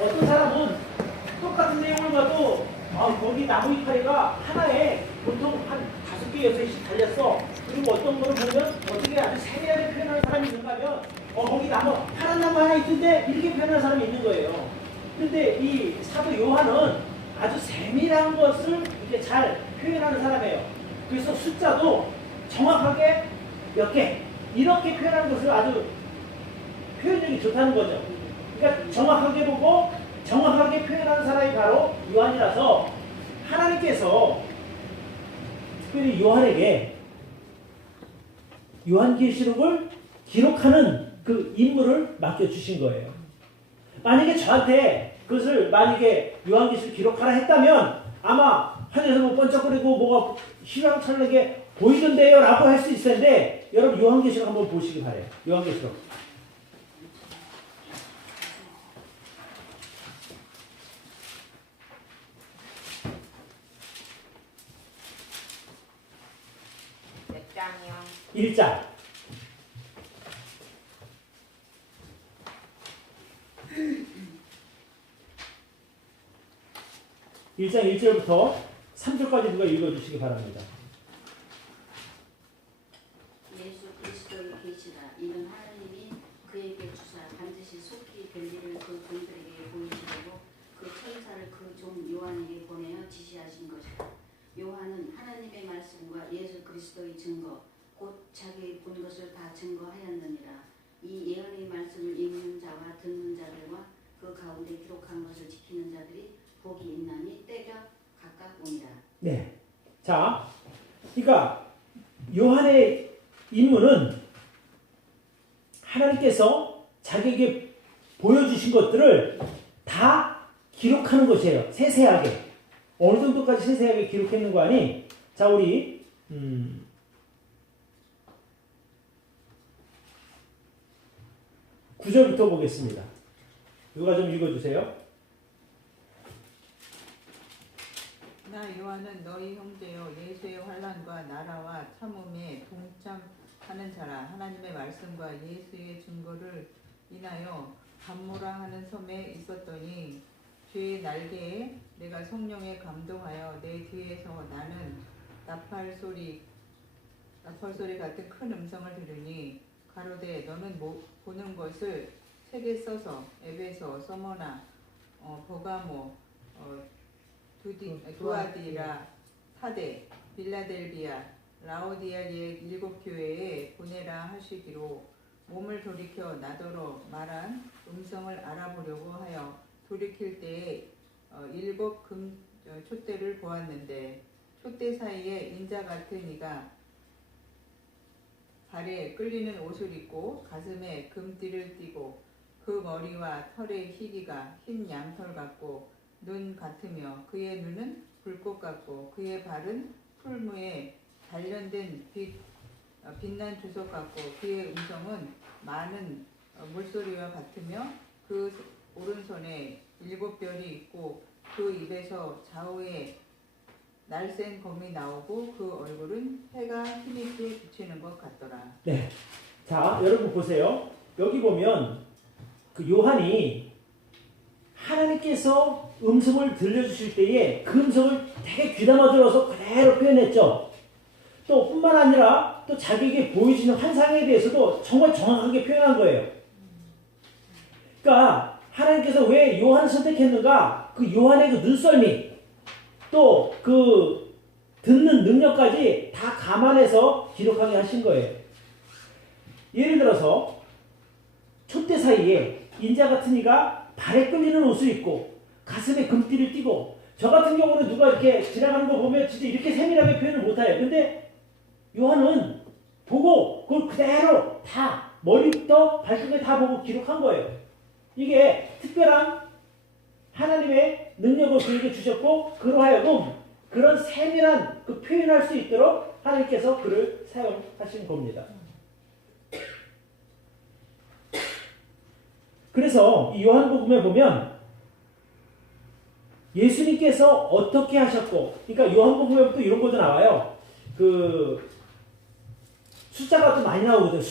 어떤 사람은 똑같은 내용을 봐도 거기 나무 이파리가 하나에 보통 한 5개, 6개씩 달렸어. 그리고 어떤 거를 보면 어떻게 아주 세밀하게 표현하는 사람이 있는가 하면 거기 나무, 파란 나무 하나 있던데 이렇게 표현하는 사람이 있는 거예요. 근데 이 사도 요한은 아주 세밀한 것을 이렇게 잘 표현하는 사람이에요. 그래서 숫자도 정확하게 몇 개, 이렇게 표현하는 것을 아주 표현력이 좋다는 거죠. 그러니까 정확하게 보고 정확하게 표현하는 사람이 바로 요한이라서 하나님께서 특별히 요한에게 요한계시록을 기록하는 그 임무를 맡겨주신 거예요. 만약에 저한테 그것을 만약에 요한계시록 기록하라 했다면 아마 하늘에서 뭐 번쩍거리고 뭐가 휘황찬란하게 보이던데요 라고 할 수 있을 텐데 여러분 요한계시록 한번 보시기 바래요. 요한계시록 몇 장이요? 1장 1장 1절부터 3절까지 누가 읽어주시기 바랍니다. 예수 그리스도의 계시라. 이는 하나님이 그에게 주사 반드시 속히 될 일을 그 종들에게 보이시려고 그 천사를 그 종 요한에게 보내어 지시하신 것이다. 요한은 하나님의 말씀과 예수 그리스도의 증거 곧 자기 본 것을 다 증거하였느니라. 이 예언의 말씀을 읽는 자와 듣는 자들과 그 가운데 기록한 것을 지키는 자들이 복이 있나니 때가 가까이 오니라. 네. 자, 그러니까 요한의 임무는 하나님께서 자기에게 보여주신 것들을 다 기록하는 것이에요. 세세하게. 어느 정도까지 세세하게 기록했는 거 아니? 자, 우리 9절부터 보겠습니다. 누가 좀 읽어주세요. 나 요한은 너희 형제요 예수의 환난과 나라와 참음에 동참하는 자라. 하나님의 말씀과 예수의 증거를 인하여 감모라 하는 섬에 있었더니 주의 날개에 내가 성령에 감동하여 내 뒤에서 나는 나팔 소리 같은 큰 음성을 들으니 가로되 너는 보는 것을 책에 써서 에베소, 서머나, 버가모, 두아디라, 사데, 빌라델비아, 라오디아의 7교회에 보내라 하시기로 몸을 돌이켜 나더러 말한 음성을 알아보려고 하여 돌이킬 때에 7 촛대를 보았는데 촛대 사이에 인자 같은 이가 발에 끌리는 옷을 입고 가슴에 금띠를 띠고 그 머리와 털의 희기가 흰 양털 같고 눈 같으며 그의 눈은 불꽃 같고 그의 발은 풀무에 단련된 빛난 주석 같고 그의 음성은 많은 물소리와 같으며 그 오른손에 7별이 있고 그 입에서 좌우에 날쌘 검이 나오고 그 얼굴은 해가 힘있게 비치는 것 같더라. 네. 자, 여러분 보세요. 여기 보면 그 요한이 하나님께서 음성을 들려주실 때에 그 음성을 되게 귀담아 들어서 그대로 표현했죠. 또 뿐만 아니라 또 자기에게 보여지는 환상에 대해서도 정말 정확하게 표현한 거예요. 그러니까 하나님께서 왜 요한을 선택했는가? 그 요한의 그 눈썰미 또 그 듣는 능력까지 다 감안해서 기록하게 하신 거예요. 예를 들어서 촛대 사이에 인자 같은 이가 발에 끌리는 옷을 입고 가슴에 금띠를 띠고 저 같은 경우는 누가 이렇게 지나가는 거 보면 진짜 이렇게 세밀하게 표현을 못해요. 근데 요한은 보고 그걸 그대로 다 머리부터 발끝까지 다 보고 기록한 거예요. 이게 특별한 하나님의 능력을 그에게 주셨고 그로 하여금 그런 세밀한 그 표현할 수 있도록 하나님께서 그를 사용하신 겁니다. 그래서 이 요한복음에 보면 예수님께서 어떻게 하셨고, 그러니까 요한복음에부터 이런 것도 나와요. 그 숫자가 좀 많이 나오거든요.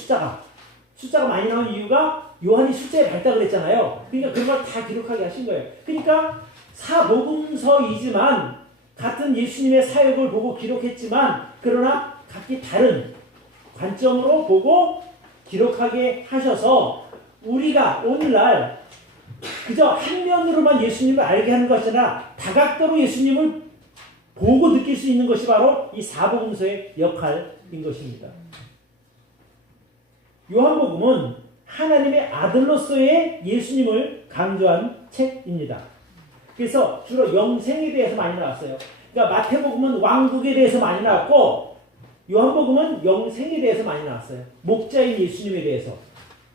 숫자가 많이 나온 이유가 요한이 숫자에 밝다 그랬잖아요. 그러니까 그런 걸 다 기록하게 하신 거예요. 그러니까 사복음서이지만 같은 예수님의 사역을 보고 기록했지만 그러나 각기 다른 관점으로 보고 기록하게 하셔서 우리가 오늘날 그저 한 면으로만 예수님을 알게 하는 것이 아니라 다각도로 예수님을 보고 느낄 수 있는 것이 바로 이 사복음서의 역할인 것입니다. 요한복음은 하나님의 아들로서의 예수님을 강조한 책입니다. 그래서 주로 영생에 대해서 많이 나왔어요. 그러니까 마태복음은 왕국에 대해서 많이 나왔고 요한복음은 영생에 대해서 많이 나왔어요. 목자인 예수님에 대해서.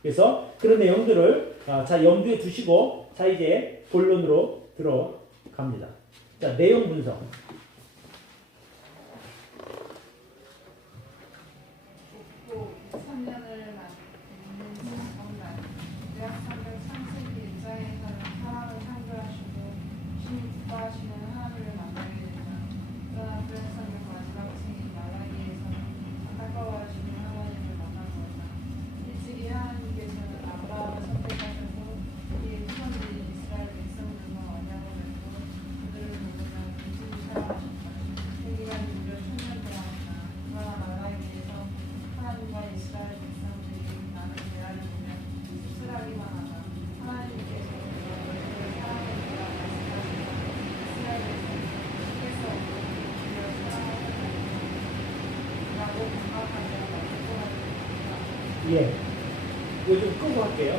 그래서 그런 내용들을 자 염두에 두시고 자 이제 본론으로 들어갑니다. 자 내용 분석. 죽고 3년을 맞는 정말 구약성경 창세기 1장에서는 사람을 창조하시고 신이 기뻐하시는 하나님을 만나게 된다. 그러나 구약성경 마지막 책인 말라기에서는 안타까워하시는 하나님을 만난 것이다. 일찍이 하나님께서는 아브라함을 선택하셔서 그의 후손들인 이스라엘 백성들과 언약을 맺고 그들을 보고자 인심이 사랑하셨다. 그 기간이 무려 1000년 동안이다. 그러나 말라기에서 하나님과 이스라엘 백성들이 나는 대화를 보면 씁쓸하기만 하다. 하나님께서 너희를 사랑하노라 말씀하시나 이스라엘 백성들께서 우리를 사랑하셨다. 라고 강박하며 말씀하셨다. 예. 이거 좀 끄고 할게요.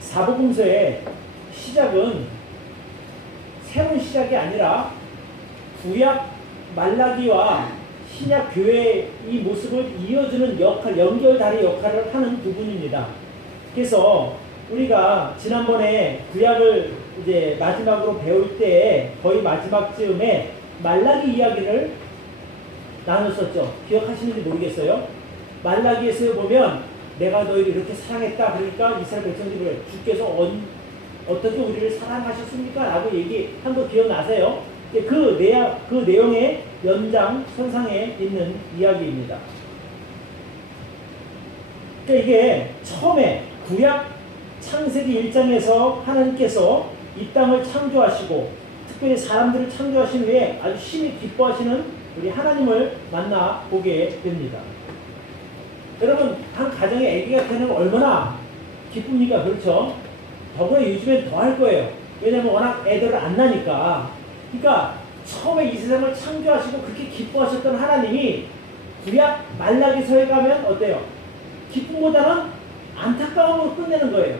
사복음서의 시작은 새로운 시작이 아니라 구약 말라기와 신약 교회의 이 모습을 이어주는 역할, 연결다리 역할을 하는 부분입니다. 그래서 우리가 지난번에 구약을 이제 마지막으로 배울 때 거의 마지막쯤에 말라기 이야기를 나눴었죠. 기억하시는지 모르겠어요. 말라기에서 보면 내가 너희를 이렇게 사랑했다. 그러니까 이스라엘 백성들을 주께서 어떻게 우리를 사랑하셨습니까? 라고 얘기한 거 기억나세요? 그 내용의 연장선상에 있는 이야기입니다. 그러니까 이게 처음에 구약 창세기 1장에서 하나님께서 이 땅을 창조하시고 특별히 사람들을 창조하신 후에 아주 심히 기뻐하시는 우리 하나님을 만나 보게 됩니다. 여러분 한 가정에 아기가 태어나면 얼마나 기쁩니까? 그렇죠? 더불어 요즘엔 더 할 거예요. 왜냐하면 워낙 애들을 안 나니까. 그러니까 처음에 이 세상을 창조하시고 그렇게 기뻐하셨던 하나님이 구약 말라기서에 가면 어때요? 기쁨보다는 안타까움으로 끝내는 거예요.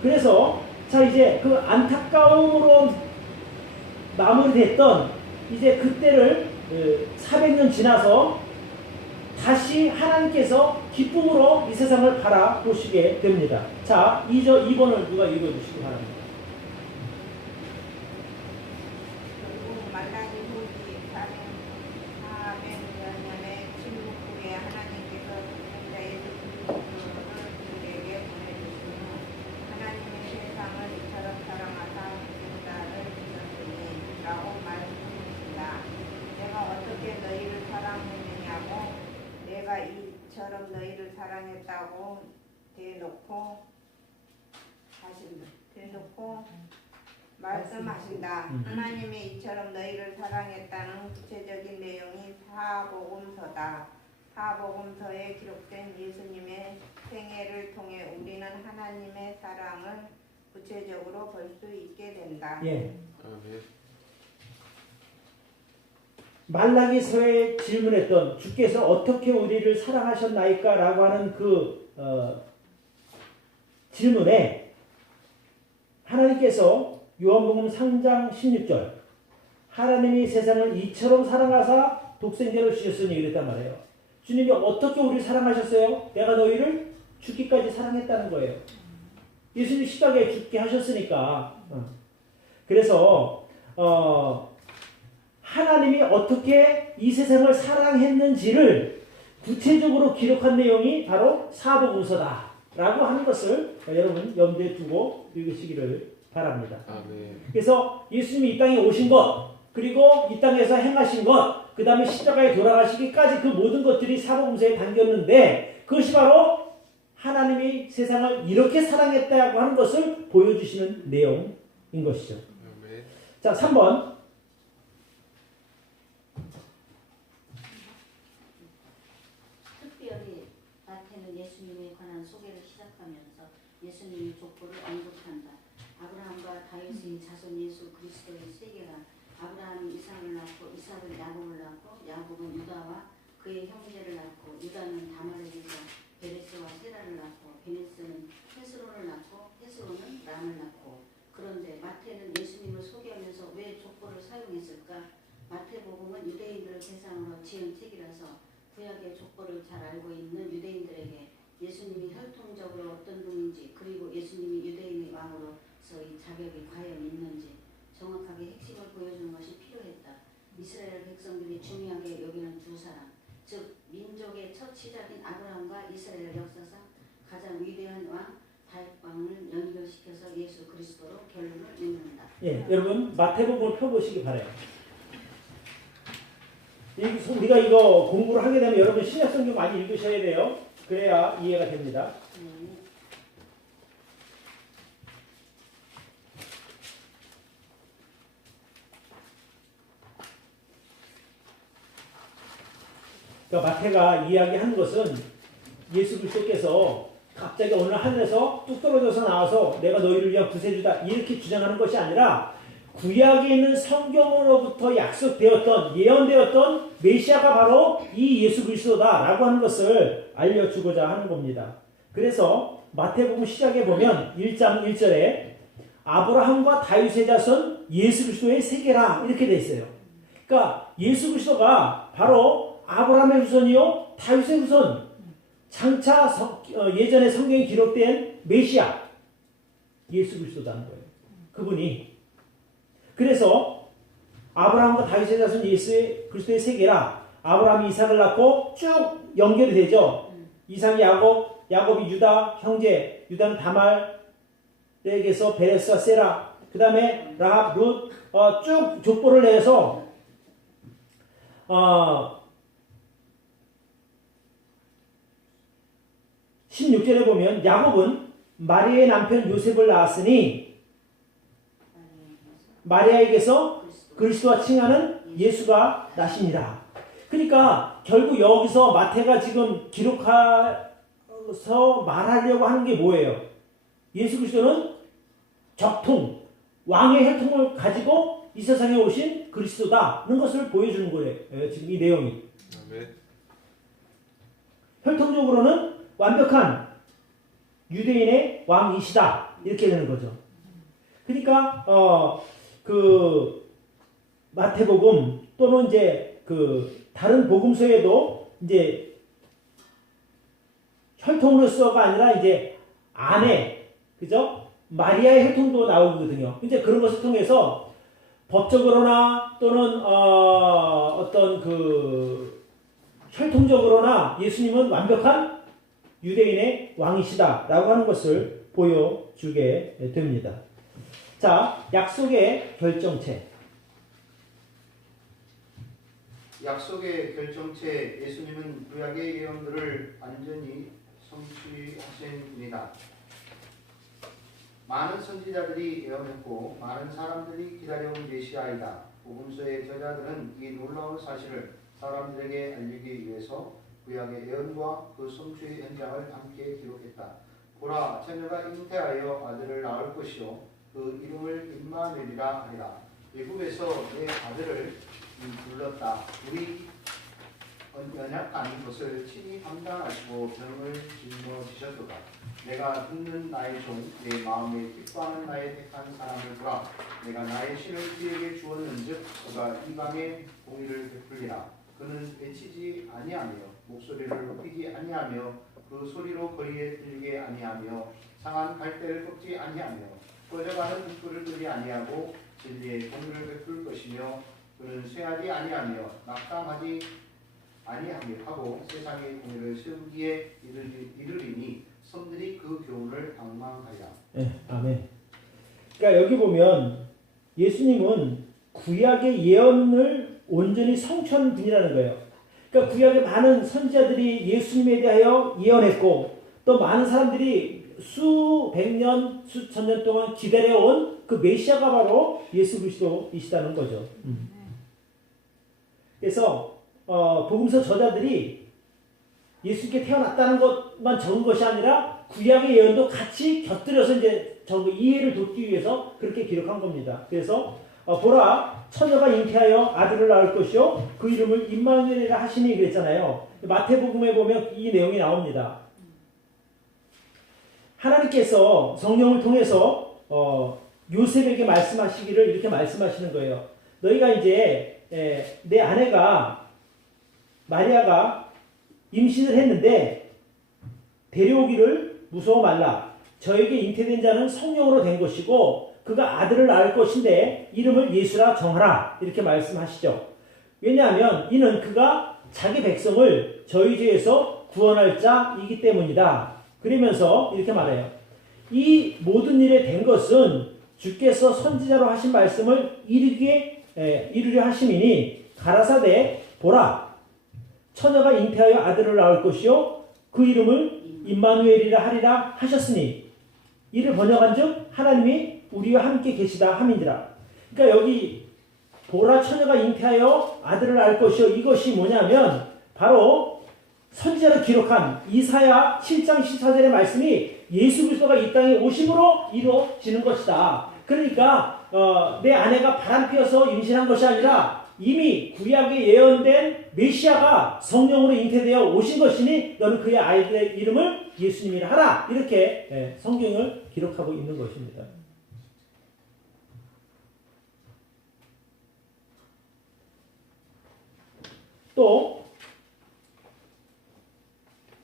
그래서 자 이제 그 안타까움으로 마무리됐던 이제 그때를 400년 지나서 다시 하나님께서 기쁨으로 이 세상을 바라보시게 됩니다. 자 2번을 누가 읽어주시기 바랍니다. 그리고 말라기 후기 400년의 침묵 후에 하나님께서 독생자 예수 그리스도를 우리에게 보내주시며 하나님의 세상을 이처럼 사랑하사 독생자를 주셨으니 라고 말씀하십니다. 내가 어떻게 너희를 사랑했느냐고 내가 이처럼 너희를 사랑했다고 대놓고 말씀하신다. 하나님이 이처럼 너희를 사랑했다는 구체적인 내용이 사복음서다. 사복음서에 기록된 예수님의 생애를 통해 우리는 하나님의 사랑을 구체적으로 볼 수 있게 된다. 예. 말라기서에 질문했던 주께서 어떻게 우리를 사랑하셨나이까? 라고 하는 그 질문에 하나님께서 요한복음 3장 16절 하나님이 세상을 이처럼 사랑하사 독생자를 주셨으니 그랬단 말이에요. 주님이 어떻게 우리를 사랑하셨어요? 내가 너희를 죽기까지 사랑했다는 거예요. 예수님이 십자가에 죽게 하셨으니까. 그래서 하나님이 어떻게 이 세상을 사랑했는지를 구체적으로 기록한 내용이 바로 사복음서다 라고 하는 것을 여러분 염두에 두고 읽으시기를 바랍니다. 아멘. 그래서 예수님이 이 땅에 오신 것, 그리고 이 땅에서 행하신 것, 그 다음에 십자가에 돌아가시기까지 그 모든 것들이 사복음서에 담겼는데 그것이 바로 하나님이 세상을 이렇게 사랑했다고 하는 것을 보여주시는 내용인 것이죠. 아멘. 자, 3번. 특별히 마태는 예수님에 관한 소개를 시작하면서 예수님의 족보를 언급한다. 아브라함과 다윗의 자손 예수 그리스도의 세계라. 아브라함이 이삭을 낳고 이삭은 야곱을 낳고 야곱은 유다와 그의 형제를 낳고 유다는 다말에게서 베레스와 세라를 낳고 베레스는 헤스론을 낳고 헤스론은 람을 낳고. 그런데 마태는 예수님을 소개하면서 왜 족보를 사용했을까? 마태복음은 유대인들을 대상으로 지은 책이라서 구약의 족보를 잘 알고 있는 유대인들에게 예수님이 혈통적으로 어떤 분인지 그리고 예수님이 유대인의 왕으로서의 자격이 과연 있는지 정확하게 핵심을 보여주는 것이 필요했다. 이스라엘 백성들이 중요하게 여기는 두 사람, 즉 민족의 첫 시작인 아브라함과 이스라엘 역사상 가장 위대한 왕 다윗 왕을 연결시켜서 예수 그리스도로 결론을 맺는다. 예, 여러분 마태복음을 펴보시기 바라요. 우리가 이거 공부를 하게 되면 여러분 신약성경 많이 읽으셔야 돼요. 그래야 이해가 됩니다. 그러니까 마태가 이야기하는 것은 예수 그리스도께서 갑자기 어느 하늘에서 뚝 떨어져서 나와서 내가 너희를 위한 구세주다 이렇게 주장하는 것이 아니라 구약에 있는 성경으로부터 약속되었던 예언되었던 메시아가 바로 이 예수 그리스도다라고 하는 것을 알려주고자 하는 겁니다. 그래서 마태복음 시작에 보면 1장 1절에 아브라함과 다윗의 자손 예수 그리스도의 세계라 이렇게 돼 있어요. 그러니까 예수 그리스도가 바로 아브라함의 후손이요 다윗의 후손, 장차 예전에 성경에 기록된 메시아 예수 그리스도라는 거예요. 그분이. 그래서 아브라함과 다윗의 자손 예수 그리스도의 세계라. 아브라함이 이삭을 낳고 쭉 연결이 되죠. 이삭이 야곱, 야곱이 유다 형제, 유다는 다말에게서 베레스와 세라, 그 다음에 라합, 룻, 쭉 족보를 내서 16절에 보면 야곱은 마리아의 남편 요셉을 낳았으니 마리아에게서 그리스도와 칭하는 예수가 나시니라. 그러니까 결국 여기서 마태가 지금 기록해서 말하려고 하는 게 뭐예요? 예수 그리스도는 적통, 왕의 혈통을 가지고 이 세상에 오신 그리스도다는 것을 보여주는 거예요. 지금 이 내용이. 아멘. 혈통적으로는 완벽한 유대인의 왕이시다 이렇게 되는 거죠. 그러니까 그 마태복음 또는 이제 그 다른 복음서에도 이제 혈통으로서가 아니라 이제 아내, 그죠? 마리아의 혈통도 나오거든요. 이제 그런 것을 통해서 법적으로나 또는 어떤 그 혈통적으로나 예수님은 완벽한 유대인의 왕이시다라고 하는 것을 보여주게 됩니다. 자, 약속의 결정체. 약속의 결정체 예수님은 구약의 예언들을 완전히 성취하십니다. 많은 선지자들이 예언했고 많은 사람들이 기다려온 메시아이다. 복음서의 저자들은 이 놀라운 사실을 사람들에게 알리기 위해서 구약의 예언과 그 성취의 현장을 함께 기록했다. 보라, 처녀가 잉태하여 아들을 낳을 것이요 그 이름을 임마누엘이라 하리라. 외국에서 내 아들을 불렀다. 우리 연약한 것을 친히 감당하시고 병을 짊어지셨도다. 내가 듣는 나의 종, 내 마음에 기뻐하는 나의 택한 사람을 보라. 내가 나의 신을 그에게 주었는즉 그가 이방의 공의를 베풀리라. 그는 외치지 아니하며 목소리를 높이지 아니하며 그 소리로 거리에 들리게 아니하며 상한 갈대를 꺾지 아니하며 꺼져가는 불불을 끄지 아니하고 진리의 공의를 베풀 것이며 그는 쇠하지 아니하며 낙담하지 아니하며 하고 세상의 공의를 세우기에 이르리니 성들이 그 교훈을 방망하리라. 네, 아멘. 그러니까 여기 보면 예수님은 구약의 예언을 온전히 성취하는 분이라는 거예요. 그러니까 구약의 많은 선지자들이 예수님에 대하여 예언했고 또 많은 사람들이 수백 년, 수천 년 동안 기다려온 그 메시아가 바로 예수 그리스도이시다는 거죠. 그래서 복음서 저자들이 예수님께 태어났다는 것만 적은 것이 아니라 구약의 예언도 같이 곁들여서 이제 이해를 돕기 위해서 그렇게 기록한 겁니다. 그래서 보라 처녀가 잉태하여 아들을 낳을 것이요 그 이름을 임마누엘이라 하시니 그랬잖아요. 마태복음에 보면 이 내용이 나옵니다. 하나님께서 성령을 통해서 요셉에게 말씀하시기를 이렇게 말씀하시는 거예요. 너희가 이제 내 아내가 마리아가 임신을 했는데 데려오기를 무서워 말라. 저에게 잉태된 자는 성령으로 된 것이고 그가 아들을 낳을 것인데 이름을 예수라 정하라. 이렇게 말씀하시죠. 왜냐하면 이는 그가 자기 백성을 저희 죄에서 구원할 자이기 때문이다. 그러면서 이렇게 말해요. 이 모든 일에 된 것은 주께서 선지자로 하신 말씀을 이루려 하심이니 가라사대 보라 처녀가 잉태하여 아들을 낳을 것이요 그 이름을 임마누엘이라 하리라 하셨으니 이를 번역한즉 하나님이 우리와 함께 계시다 함이니라. 그러니까 여기 보라 처녀가 잉태하여 아들을 낳을 것이요 이것이 뭐냐면 바로 선지자로 기록한 이사야 7장 14절의 말씀이 예수 그리스도가 이 땅에 오심으로 이루어지는 것이다. 그러니까 내 아내가 바람피어서 임신한 것이 아니라 이미 구약에 예언된 메시아가 성령으로 잉태되어 오신 것이니 너는 그의 아이들의 이름을 예수님이라 하라. 이렇게 성경을 기록하고 있는 것입니다. 또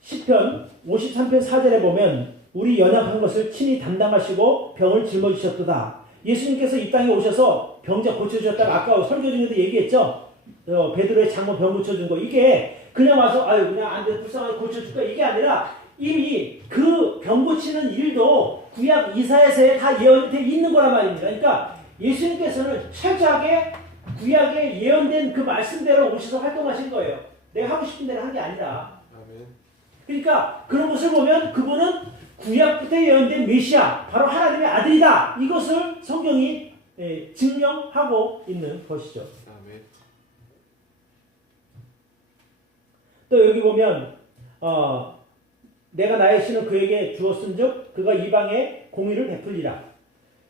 시편 53편 4절에 보면 우리 연약한 것을 친히 담당하시고 병을 짊어지셨도다. 예수님께서 이 땅에 오셔서 병자 고쳐주셨다가 아까 설교 중에도 얘기했죠. 베드로의 장모 병 고쳐준 거 이게 그냥 와서 아유 그냥 안 돼 불쌍하게 고쳐줄까 이게 아니라 이미 그 병 고치는 일도 구약 이사야서에 다 예언되어 있는 거란 말입니다. 그러니까 예수님께서는 철저하게 구약에 예언된 그 말씀대로 오셔서 활동하신 거예요. 내가 하고 싶은 대로 한 게 아니라. 그러니까 그런 것을 보면 그분은 구약부터 예언된 메시아 바로 하나님의 아들이다. 이것을 성경이 증명하고 있는 것이죠. 또 여기 보면 내가 나의 신을 그에게 주었은즉 그가 이방에 공의를 베풀리라.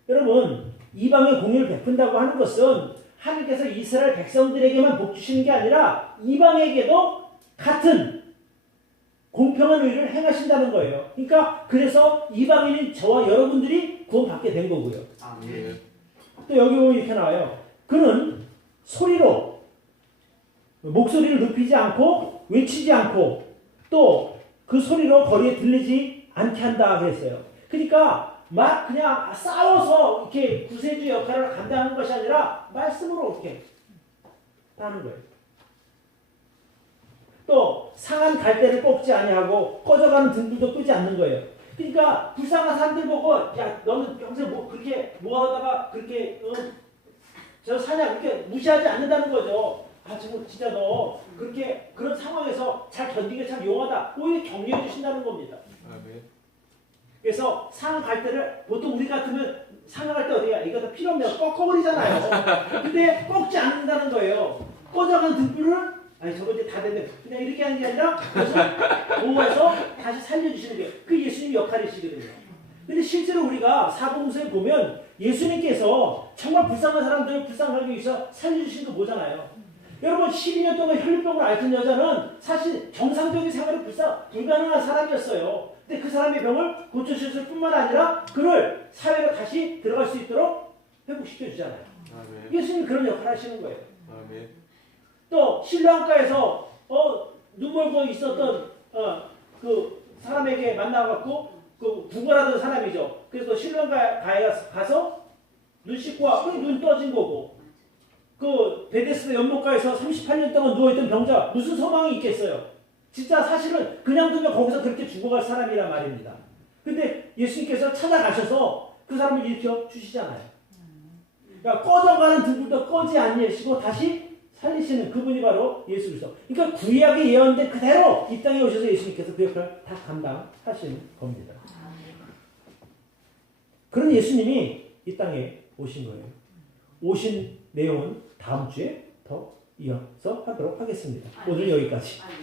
여러분 이방에 공의를 베푼다고 하는 것은 하나님께서 이스라엘 백성들에게만 복 주시는 게 아니라 이방에게도 같은 공평한 의를 행하신다는 거예요. 그러니까 그래서 이방인인 저와 여러분들이 구원받게 된 거고요. 또 여기 보면 이렇게 나와요. 그는 소리로 목소리를 높이지 않고 외치지 않고 또 그 소리로 거리에 들리지 않게 한다 그랬어요. 그러니까 막 그냥 싸워서 이렇게 구세주 역할을 감당하는 것이 아니라 말씀으로 이렇게 하는 거예요. 또 상한 갈대를 꺾지 아니하고 꺼져가는 등불도 끄지 않는 거예요. 그러니까 불쌍한 사람들 보고 야 너는 평생 뭐 그렇게 뭐하다가 그렇게 저 사냐 그렇게 무시하지 않는다는 거죠. 아 지금 진짜 너 그렇게 그런 상황에서 잘 견디게 참 용하다. 오히려 격려해 주신다는 겁니다. 그래서 상한 갈대를 보통 우리 같으면 상한 갈대 어디야? 이거 다 필요 없네요. 꺾어버리잖아요. 근데 꺾지 않는다는 거예요. 꺼져가는 등불을 아니 저거 이제 다 됐네. 그냥 이렇게 하는 게 아니라 그래서 보호해서 다시 살려주시는 게 그 예수님 역할이시거든요. 근데 실제로 우리가 사복음서에 보면 예수님께서 정말 불쌍한 사람들을 불쌍하게 위해서 살려주신 거 보잖아요. 여러분 12년 동안 혈류병을 앓던 여자는 사실 정상적인 생활이 불가능한 사람이었어요. 근데 그 사람의 병을 고쳐주셨을 뿐만 아니라 그를 사회로 다시 들어갈 수 있도록 회복시켜주잖아요. 예수님이 그런 역할을 하시는 거예요. 또 신랑가에서 눈멀고 있었던 그 사람에게 만나갖고 그 구걸하던 사람이죠. 그래서 신랑가에 가서 눈 씻고 와 눈 떠진 거고 그 베데스다 연못가에서 38년 동안 누워있던 병자 무슨 소망이 있겠어요. 진짜 사실은 그냥 두면 거기서 그렇게 죽어갈 사람이란 말입니다. 근데 예수님께서 찾아가셔서 그 사람을 일으켜 주시잖아요. 그러니까 꺼져가는 등불도 꺼지 아니하시고 다시 살리시는 그분이 바로 예수 그리스도. 그러니까 구약의 예언대 그대로 이 땅에 오셔서 예수님께서 그 역할을 다 감당하시는 겁니다. 그런 예수님이 이 땅에 오신 거예요. 오신 내용은 다음 주에 더 이어서 하도록 하겠습니다. 오늘 여기까지. 아니.